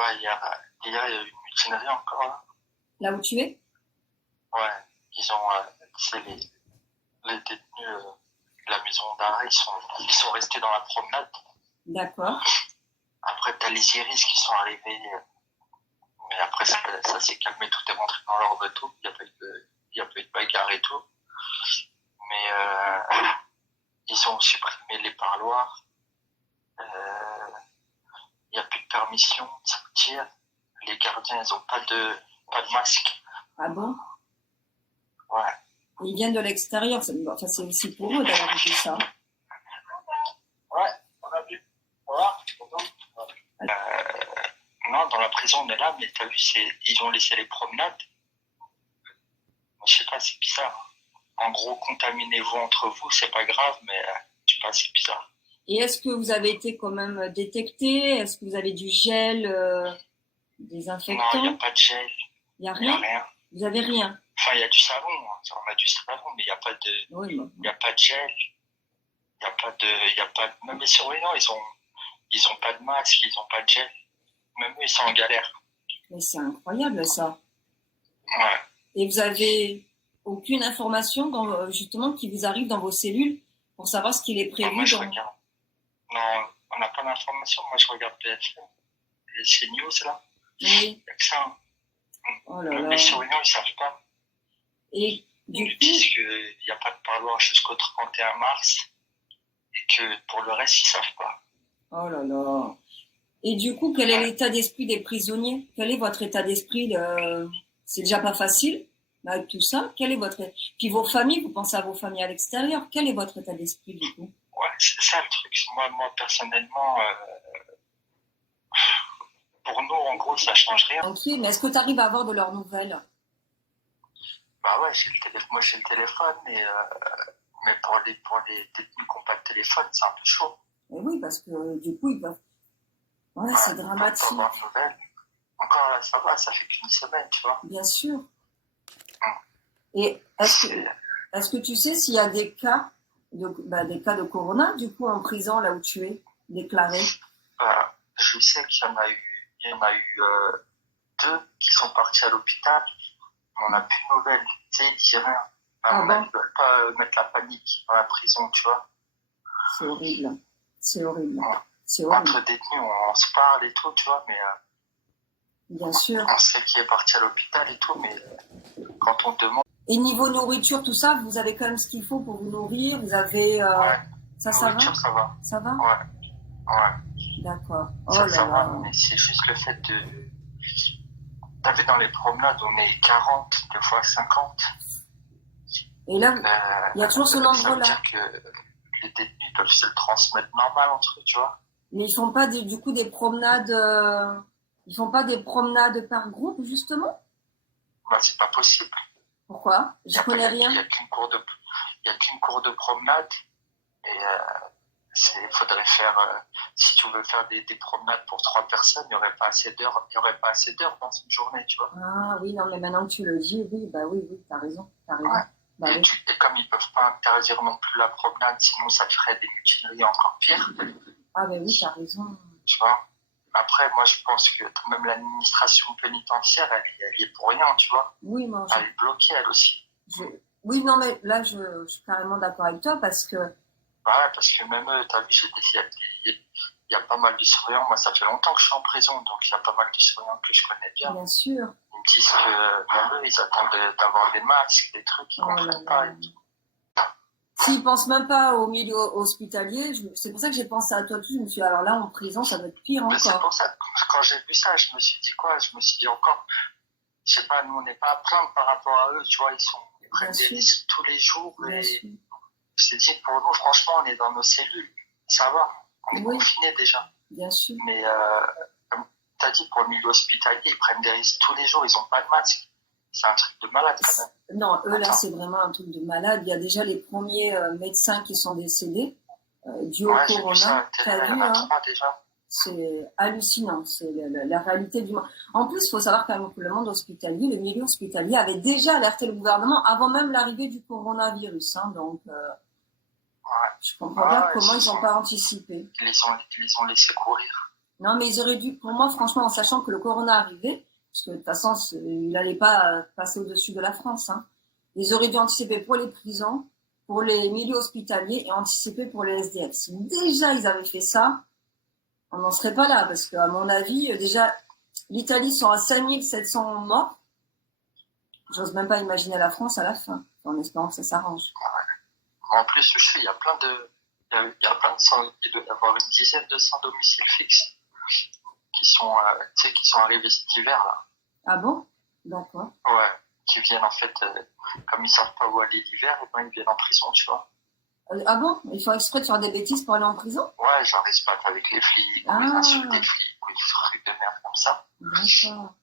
Ouais, il y a eu une mutinerie encore, là. Là où tu es? Ouais, ils ont, c'est les détenus de la maison d'arrêt, ils sont restés dans la promenade. D'accord. Après, t'as les iris qui sont arrivés, mais après, ça s'est calmé, tout est rentré dans l'ordre et tout. Il y a pas eu de bagarre et tout. Mais ils ont supprimé les parloirs. Il n'y a plus de permission de sortir. Les gardiens, ils n'ont pas de masque. Ah bon? Ouais. Et ils viennent de l'extérieur. Enfin, c'est aussi pour eux d'avoir vu ça. Ouais, on a vu. Voilà. Non, dans la prison, on est là, mais t'as vu, ils ont laissé les promenades. Je sais pas, c'est bizarre. En gros, contaminez-vous entre vous, c'est pas grave, mais je sais pas, c'est bizarre. Et est-ce que vous avez été quand même détecté? Est-ce que vous avez du gel désinfectant? Non, il n'y a pas de gel. Il n'y a Il n'y a rien? rien. Vous avez rien? Enfin, il y a du savon. On a du savon, mais il n'y a pas de, Oui, il y a pas de gel. Il y a pas de, même les surveillants, ils ont pas de masque, ils ont pas de gel. Même eux, ils sont en galère. mais c'est incroyable ça. Ouais. Et vous avez aucune information justement qui vous arrive dans vos cellules pour savoir ce qu'il est prévu Moi, je dans... regarde. Non, on n'a pas d'informations. Moi, je regarde BFM. Les CNews, là. Oui. Il n'y a que ça. Oh là Même là. les surveillants, ils savent pas. Et Ils du nous coup, disent qu'il n'y a pas de parloir jusqu'au 31 mars et que pour le reste, ils savent pas. oh là là. Et du coup, quel est l'état d'esprit des prisonniers? Quel est votre état d'esprit C'est déjà pas facile avec tout ça. Quel est votre... Puis vos familles, vous pensez à vos familles à l'extérieur. Quel est votre état d'esprit du coup? Ouais, c'est ça le truc. Moi personnellement, pour nous, en gros, ça change rien. Ok, mais est-ce que tu arrives à avoir de leurs nouvelles? Bah ouais, moi j'ai le téléphone, mais pour les détenus qui n'ont pas de téléphone, c'est un peu chaud. Et oui, parce que du coup, ils peuvent... Ouais, c'est Pas dramatique. avoir de nouvelles. Encore là, ça va, ça fait qu'une semaine, tu vois. Bien sûr. Et est-ce que tu sais s'il y a des cas de corona, du coup, en prison, là où tu es, déclarés? Je sais qu'il y en a eu 2 qui sont partis à l'hôpital, mais on n'a plus de nouvelles. Tu sais, ils disent rien. Ah bon? Ils veulent pas mettre la panique dans la prison, tu vois. C'est horrible. C'est horrible. Ouais. C'est horrible. Entre détenus, on se parle et tout, tu vois, mais Bien sûr. on sait qui est parti à l'hôpital et tout, mais quand on demande... Et niveau nourriture, tout ça, vous avez quand même ce qu'il faut pour vous nourrir? Vous avez... Ouais. Ça Nourriture, va? ça va. Ça va? Ouais. D'accord. Oh Ça là va, là. mais c'est juste le fait de... T'as vu, dans les promenades, on est 40, des fois 50. Et là, il y a toujours ce Ça veut nombre-là. dire que les détenus peuvent se le transmettre normal entre eux, tu vois. Mais ils font pas du coup des promenades... Ils font pas des promenades par groupe, justement? Bah, c'est pas possible. Pourquoi? Je connais rien. Il n'y a qu'une cour de promenade. Et faudrait faire... si tu veux faire des promenades pour 3 personnes, il n'y aurait pas assez d'heures. Il y aurait pas assez d'heures dans une journée, tu vois. Ah oui, non, mais maintenant que tu le dis, oui, bah oui, t'as raison. T'as raison. Ouais. Bah, oui. Et comme ils peuvent pas interdire non plus la promenade, sinon ça ferait des mutineries encore pires. Ah ben oui, t'as raison. Tu vois. Après, moi, je pense que même l'administration pénitentiaire, elle y est pour rien, tu vois. Oui, non, Elle est bloquée, elle aussi. Oui, non, mais là, je suis carrément d'accord avec toi parce que... Ouais, parce que même eux, t'as vu, il y a pas mal de surveillants. Moi, ça fait longtemps que je suis en prison, donc il y a pas mal de surveillants que je connais bien. Bien sûr. Ils me disent que même eux, ils attendent d'avoir des masques, des trucs, ils comprennent pas. Et tout. S'ils pensent même pas au milieu hospitalier, c'est pour ça que j'ai pensé à toi tout. Je me suis dit, alors là, en prison, ça doit être pire encore. Mais c'est pour ça que quand j'ai vu ça, je me suis dit quoi? Je me suis dit encore, je sais pas, nous, on n'est pas à plaindre par rapport à eux, tu vois, ils prennent des risques tous les jours. Bien et sûr. je me suis dit, pour nous, franchement, on est dans nos cellules, ça va, on est confinés déjà. Bien sûr. Mais comme tu as dit, pour le milieu hospitalier, ils prennent des risques tous les jours, ils n'ont pas de masque. C'est un truc de malade quand même. Non, eux là, c'est vraiment un truc de malade. Il y a déjà les premiers médecins qui sont décédés dû au corona. T'as vu, hein? Déjà. C'est hallucinant. C'est la réalité du monde. En plus, il faut savoir quand même que le monde hospitalier, le milieu hospitalier avait déjà alerté le gouvernement avant même l'arrivée du coronavirus. Hein, donc, je comprends pas comment ils n'ont pas anticipé. Ils les ont laissés courir. Non, mais ils auraient dû, pour moi, franchement, en sachant que le corona arrivait, parce que de toute façon, il n'allait pas passer au-dessus de la France, hein, ils auraient dû anticiper pour les prisons, pour les milieux hospitaliers et anticiper pour les SDF. Si déjà ils avaient fait ça, on n'en serait pas là, parce qu'à mon avis, déjà, l'Italie sont à 5700 morts. J'ose même pas imaginer la France à la fin, en espérant que ça s'arrange. En plus, je sais, il y a plein de, il y a plein de il doit y avoir une dizaine de sans domicile fixe qui sont, tu sais, qui sont arrivés cet hiver là. Ah bon? D'accord. Ouais, qui viennent en fait, comme ils savent pas où aller l'hiver, et ben ils viennent en prison, tu vois. Ah bon? Ils font exprès de faire des bêtises pour aller en prison? Ouais, genre ils se battent avec les flics, ou ils insultent les flics, ou ils trucs de merde comme ça. D'accord.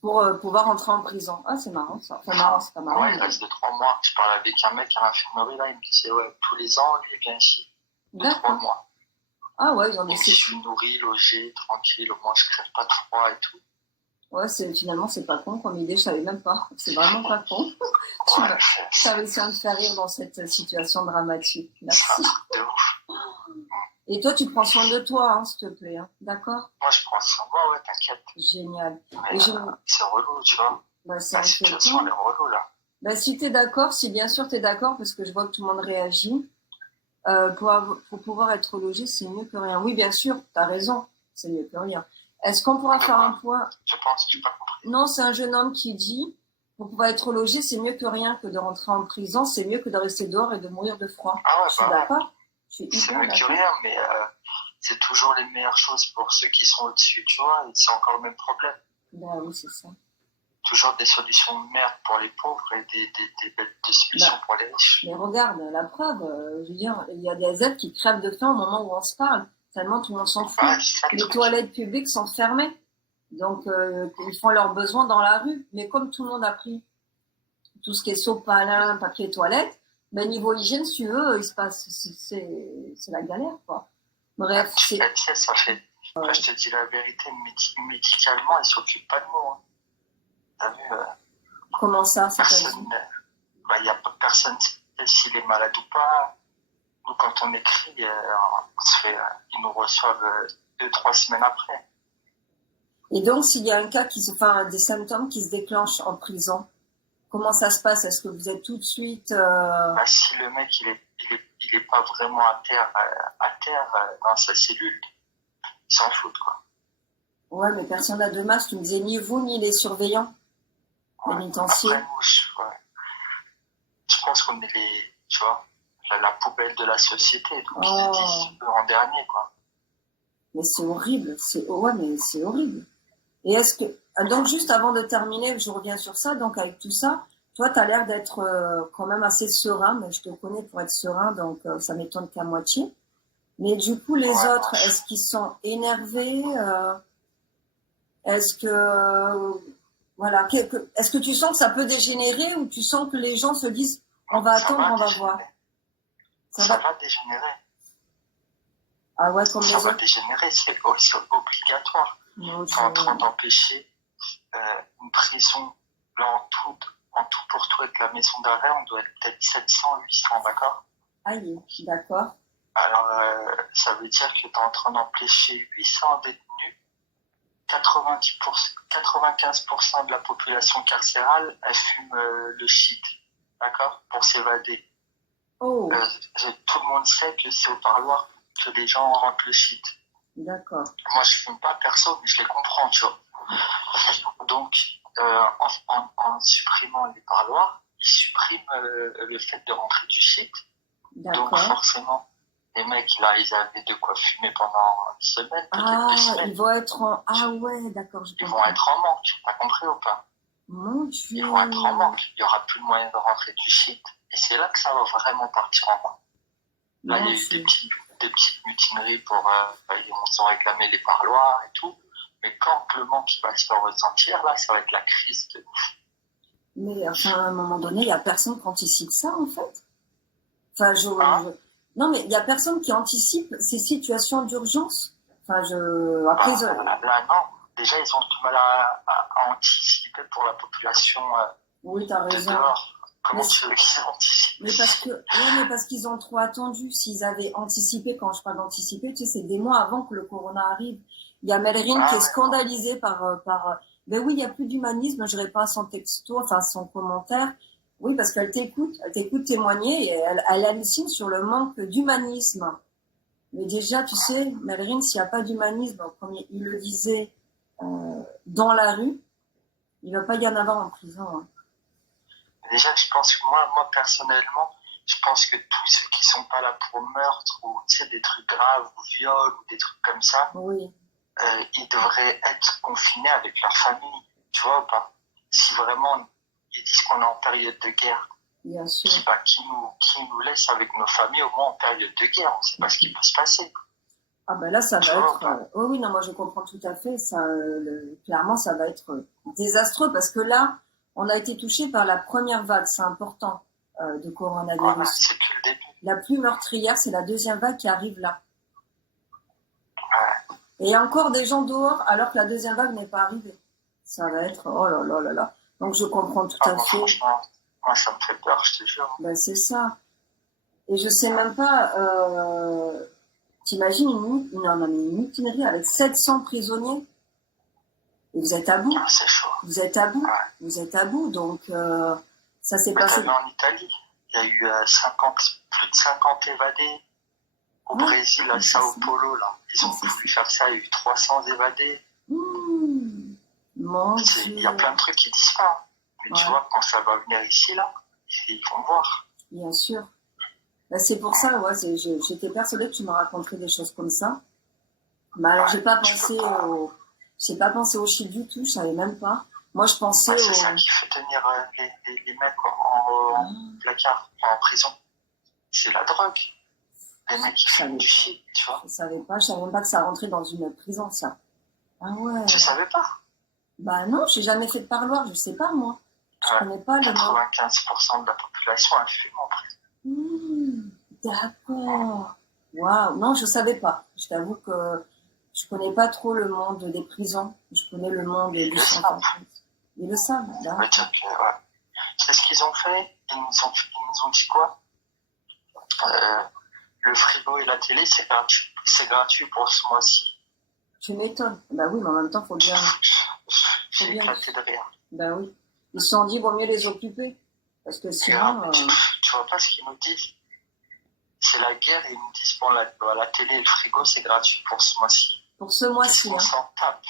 Pour pouvoir entrer en prison. Ah, c'est marrant ça. Enfin, marrant, c'est pas marrant. Ouais, il reste de 3 mois. Je parlais avec un mec à l'infirmerie là, il me disait, ouais, tous les ans, lui, il vient ici. De 3 mois. Ah ouais, ils ont et je suis nourri, logé, tranquille, au moins je crève pas de froid et tout. Ouais, finalement, c'est pas con comme idée, je savais même pas. C'est vraiment pas con. Ouais, tu as réussi à me faire rire dans cette situation dramatique. Merci. De ouf. Et toi, tu prends soin de toi, hein, s'il te plaît. Hein. D'accord? Moi, je prends soin de moi, ouais, t'inquiète. Génial. Mais c'est relou, tu vois. Bah, la situation, elle est relou, là. Bah, si t'es d'accord, si bien sûr t'es d'accord, parce que je vois que tout le monde réagit, pour pouvoir être logé, c'est mieux que rien. Oui, bien sûr, t'as raison, c'est mieux que rien. Est-ce qu'on pourra faire un point? Je pense que tu n'as pas compris. Non, c'est un jeune homme qui dit, pour pouvoir être logé, c'est mieux que rien que de rentrer en prison, c'est mieux que de rester dehors et de mourir de froid. Ah ouais, je suis d'accord. C'est mieux que rien, mais c'est toujours les meilleures choses pour ceux qui sont au-dessus, tu vois, et c'est encore le même problème. Ben oui, c'est ça. Toujours des solutions de merde pour les pauvres et des solutions pour les riches. Mais regarde, la preuve, je veux dire, il y a des aides qui crèvent de faim au moment où on se parle. Tellement tout le monde s'en fout. Les toilettes publiques sont fermées. Donc, ils font leurs besoins dans la rue. Mais comme tout le monde a pris tout ce qui est sopalin, papier toilette, ben, niveau hygiène, si tu veux, il se passe, c'est la galère, quoi. Bref. Ça fait, après, je te dis la vérité, médicalement, ils s'occupent pas de nous, hein. T'as vu, comment ça, personne, y a pas personne sait s'il est malade ou pas. Nous, quand on écrit, ils nous reçoivent 2-3 semaines après. Et donc, s'il y a un cas des symptômes qui se déclenchent en prison, comment ça se passe? Est-ce que vous êtes tout de suite si le mec il est pas vraiment à terre dans sa cellule, il s'en fout, quoi. Ouais, mais personne n'a de masque. Tu me disais ni vous ni les surveillants pénitentiaires. Après, je pense qu'on est tu vois, la poubelle de la société, donc ils le disent en dernier, quoi. Mais c'est horrible. Mais c'est horrible. Et est-ce que donc juste avant de terminer, je reviens sur ça. Donc avec tout ça, toi, tu as l'air d'être quand même assez serein. Mais je te connais pour être serein, donc ça m'étonne qu'à moitié. Mais du coup, les autres, est-ce qu'ils sont énervés? Est-ce que voilà, est-ce que tu sens que ça peut dégénérer ou tu sens que les gens se disent on va attendre, on va voir? Ça va dégénérer. Ah ouais, comme ça va dégénérer, c'est obligatoire. Tu es en train d'empêcher une prison. Là, en tout pour tout avec la maison d'arrêt, on doit être peut-être 700, 800, d'accord? Aïe, d'accord. Alors, ça veut dire que tu es en train d'empêcher 800 détenus. 95% de la population carcérale, elle fume le shit, d'accord, pour s'évader. Oh. Tout le monde sait que c'est au parloir que les gens rentrent le shit. D'accord. Moi, je fume pas perso, mais je les comprends, tu vois. Donc, en supprimant les parloirs, ils suppriment le fait de rentrer du shit. D'accord. Donc, forcément, les mecs, là, ils avaient de quoi fumer pendant une semaine, peut-être 2 semaines. Ils vont être en... Ah ouais, d'accord. Ils vont être en manque, t'as compris ou pas? Mon Dieu. Ils vont être en manque, il n'y aura plus de moyen de rentrer du shit. Et c'est là que ça va vraiment partir en manque. Là, il y a eu des petites mutineries pour... ils vont réclamer les parloirs et tout. Mais quand le manque va se ressentir, là, ça va être la crise de ouf. Mais enfin, à un moment donné, il n'y a personne qui anticipe ça, en fait. Enfin, non, mais il n'y a personne qui anticipe ces situations d'urgence. Enfin, Après, là, non. Déjà, ils ont du mal à anticiper pour la population oui, t'as raison. dehors. Comment tu veux qu'ils anticipent? Mais parce qu'ils ont trop attendu. S'ils avaient anticipé, quand je parle d'anticiper, tu sais, c'est des mois avant que le corona arrive. Il y a Melrine qui est scandalisée par. Ben oui, il n'y a plus d'humanisme. Je réponds à son texto, enfin son commentaire. Oui, parce qu'elle t'écoute témoigner et elle hallucine sur le manque d'humanisme. Mais déjà, tu sais, Melrine, s'il n'y a pas d'humanisme, comme il le disait dans la rue, il ne va pas y en avoir en prison. Hein. Déjà, je pense que moi personnellement, je pense que tous ceux qui sont pas là pour meurtre ou tu sais, des trucs graves ou viol ou des trucs comme ça, oui. Ils devraient être confinés avec leur famille, tu vois ou pas? Si vraiment ils disent qu'on est en période de guerre, bien sûr. Qui nous laisse avec nos familles au moins en période de guerre, on ne sait pas ce qui peut se passer. Ah ben là, ça va être... oh oui, non, moi je comprends tout à fait. Ça, clairement, ça va être désastreux parce que là, on a été touché par la première vague, c'est important, de coronavirus. Ouais, c'est plus le début. La plus meurtrière, c'est la deuxième vague qui arrive là. Ouais. Et il y a encore des gens dehors alors que la deuxième vague n'est pas arrivée. Ça va être... Oh là là là là. Donc je comprends tout à fait. Franchement, moi ça me fait peur, je te jure. Ben c'est ça. Et je sais même pas... T'imagines une mutinerie avec 700 prisonniers? Et vous êtes à bout. Ah, c'est chaud. Vous êtes à bout. Ouais. Vous êtes à bout. Donc, ça s'est passé. En Italie, il y a eu plus de 50 évadés. Au Brésil, à Sao Paulo, là. Ils ont voulu faire ça. Il y a eu 300 évadés. Il y a plein de trucs qui disent pas. Mais tu vois, quand ça va venir ici, là, ils vont voir. Bien sûr. C'est pour ça, ouais, j'étais persuadée que tu me raconterais des choses comme ça. Mais alors, j'ai pas pensé au Chili du tout, je savais même pas. Moi, je pensais c'est ça qui fait tenir les mecs en placard, en prison. C'est la drogue. Les mecs qui fument du shit, tu vois. Je savais même pas que ça rentrait dans une prison, ça. Ah ouais. Tu savais pas? Bah non, j'ai jamais fait de parloir, je sais pas, moi. Je connais pas 95% de la population, elle fume en prison. D'accord. Waouh. Non, je savais pas. Je t'avoue que je connais pas trop le monde des prisons. Je connais le monde du centre. Ils le savent. Ouais. C'est ce qu'ils ont fait. Ils nous ont dit quoi? Le frigo et la télé, c'est gratuit pour ce mois-ci. Tu m'étonnes. Bah oui, mais en même temps, faut bien. J'ai éclaté de rire. Bah oui. Ils se sont dit, vaut mieux les occuper. Parce que sinon. Tu vois pas ce qu'ils nous disent? C'est la guerre et ils nous disent, bon, la télé et le frigo, c'est gratuit pour ce mois-ci. Pour ce mois-ci. On s'en tape.